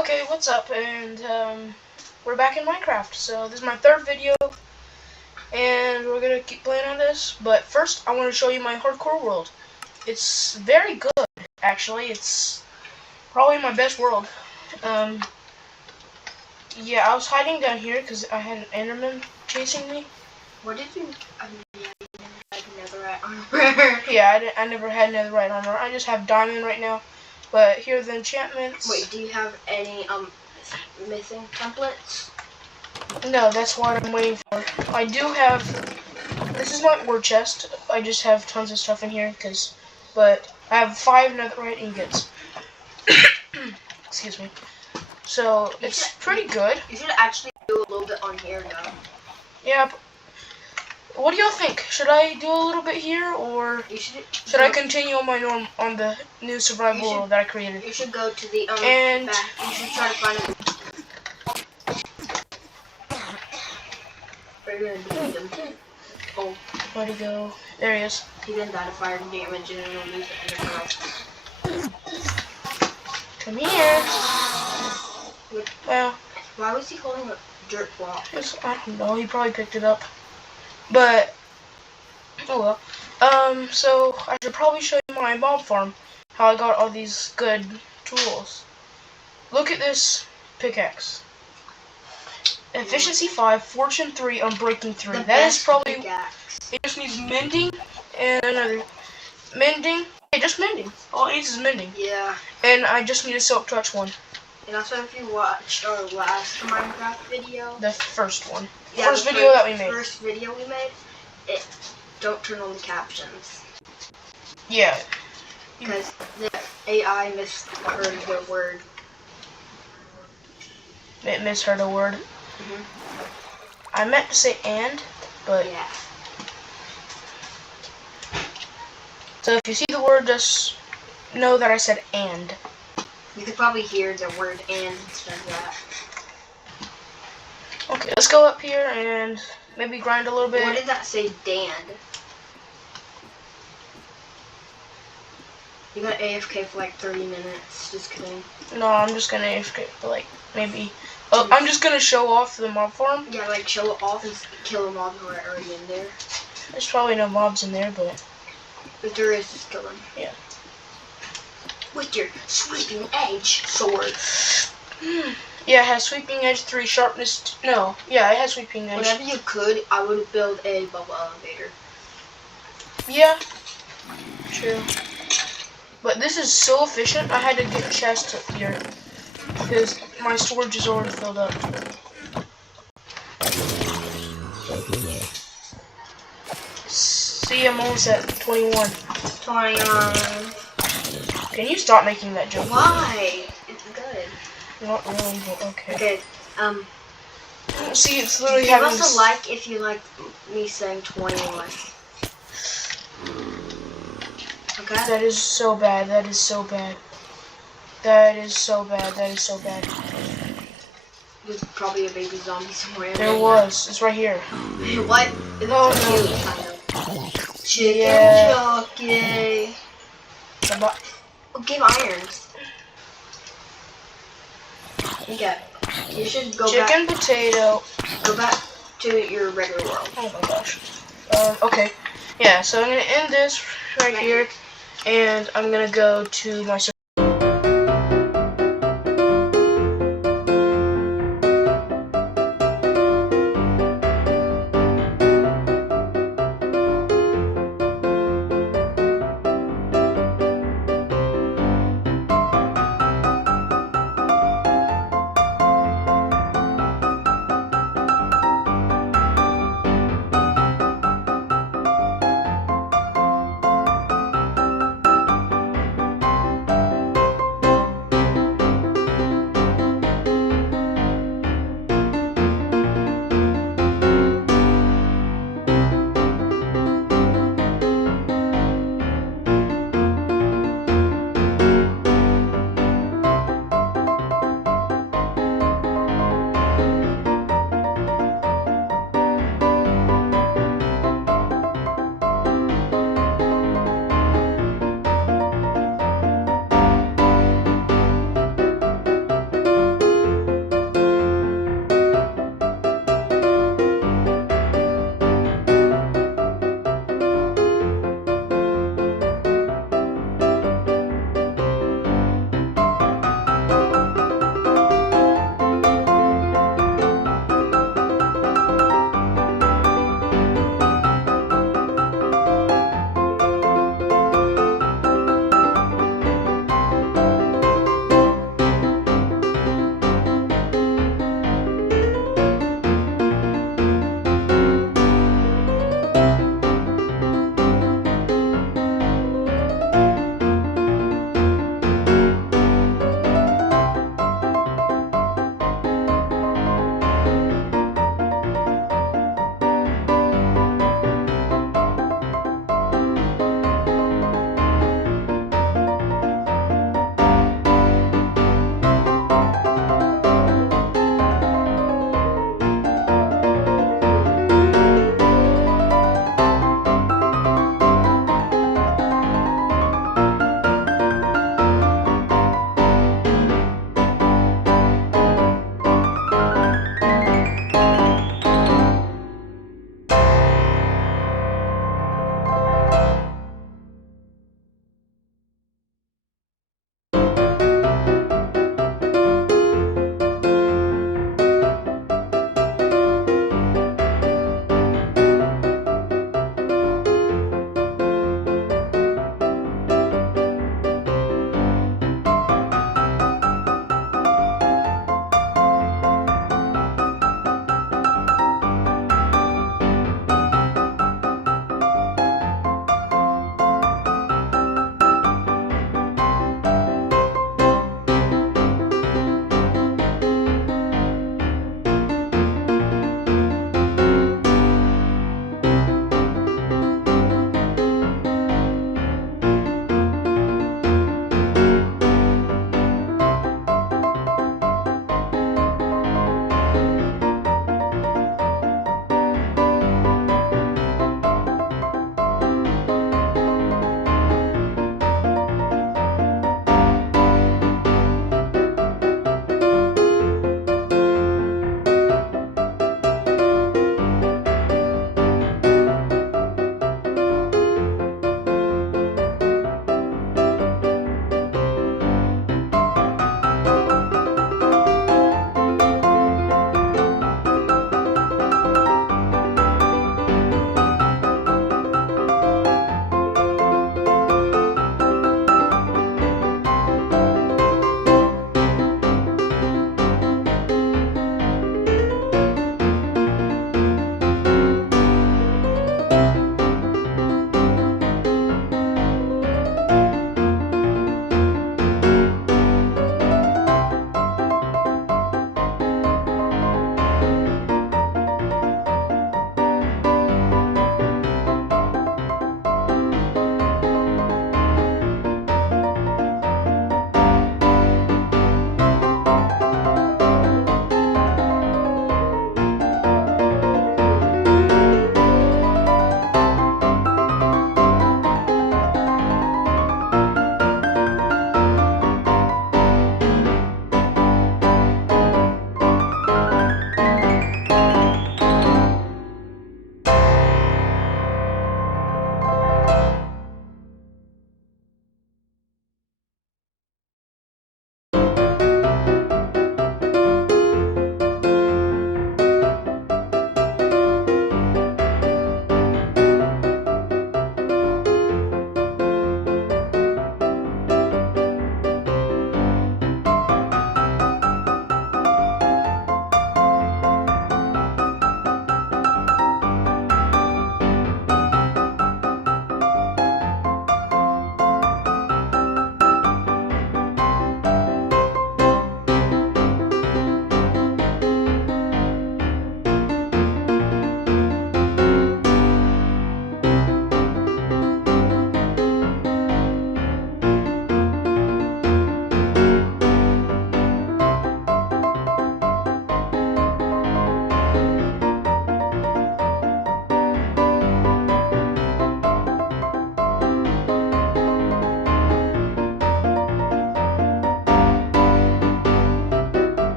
Okay, what's up? And we're back in Minecraft. So this is my third video, and we're gonna keep playing on this. But first, I want to show you my hardcore world. It's very good, actually. It's probably my best world. Yeah, I was hiding down here because I had an Enderman chasing me. What did you? I mean, you had netherite armor. Yeah, I never had netherite armor. I just have diamond right now. But here are the enchantments. Wait, do you have any missing templates? No, that's what I'm waiting for. I do have. This is my ore chest. I just have tons of stuff in here but I have 5 netherite ingots. Excuse me. So it's pretty good. You should actually do a little bit on here now. Yeah. What do y'all think? Should I do a little bit here, or should I continue on my on the new survival world that I created? You should go to the and back. You should try to find it. Oh, where'd he go? There he is. He then died of fire damage and then lose it. Come here. Well, why was he holding a dirt block? I don't know. He probably picked it up. But oh well. So I should probably show you my mob farm. How I got all these good tools. Look at this pickaxe. Efficiency 5, Fortune 3, Unbreaking 3. That is probably. Pickaxe. It just needs mending and another mending. Hey, just mending. All it needs is mending. Yeah. And I just need a silk touch one. And also, if you watched our last Minecraft video, the first one, yeah, first video that we made. First video we made. Don't turn on the captions. Yeah. Because the AI misheard the word. It misheard a word. I meant to say and, but yeah. So if you see the word, just know that I said and. You could probably hear the word and instead of that. Okay, let's go up here and maybe grind a little bit. What did that say, Dan? You got AFK for like 30 minutes. Just kidding. No, I'm just gonna AFK for like maybe. Oh, I'm just gonna show off the mob farm. Yeah, like show it off and kill the mobs who are already in there. There's probably no mobs in there, but if there is, just kill them. Yeah. With your sweeping edge sword. Yeah, it has sweeping edge 3, sharpness. No, yeah, it has sweeping edge. Whenever you could, I would build a bubble elevator. Yeah, true. But this is so efficient. I had to get a chest up here because my storage is already filled up. See, I'm almost at 21. 21. Can you stop making that joke? Why? It's good. Not really, but okay. Okay, see, it's literally give having us a like if you like me saying 21. Okay? That is so bad. That is so bad. That is so bad. That is so bad. There's probably a baby zombie somewhere. There was. It's right here. What? No, cute, kind of. Chicken jockey. Oh, give irons. Okay. You should go back. Chicken potato. Go back to your regular world. Oh my gosh. Okay. Yeah, so I'm gonna end this right here, and I'm gonna go to my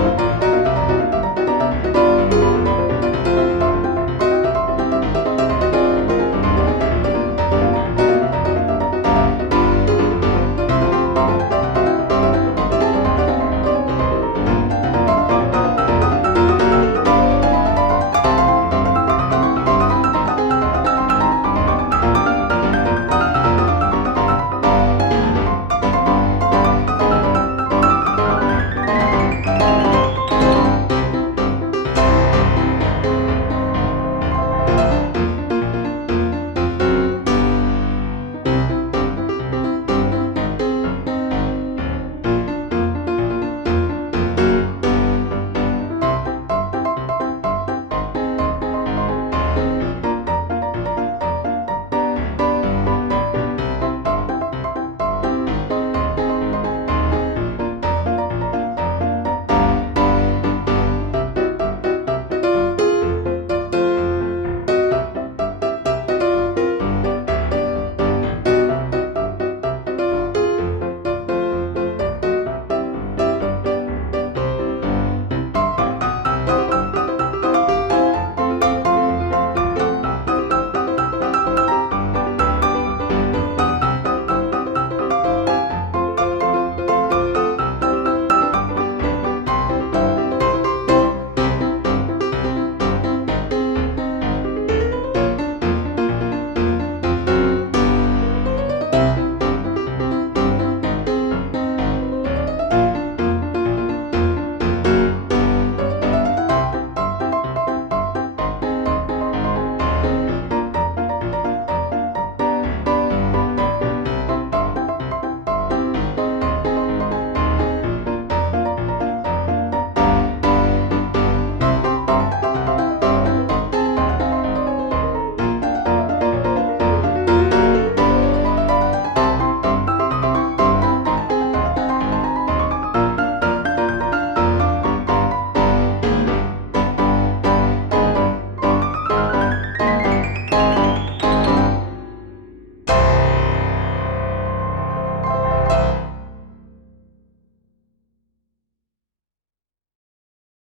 Bye.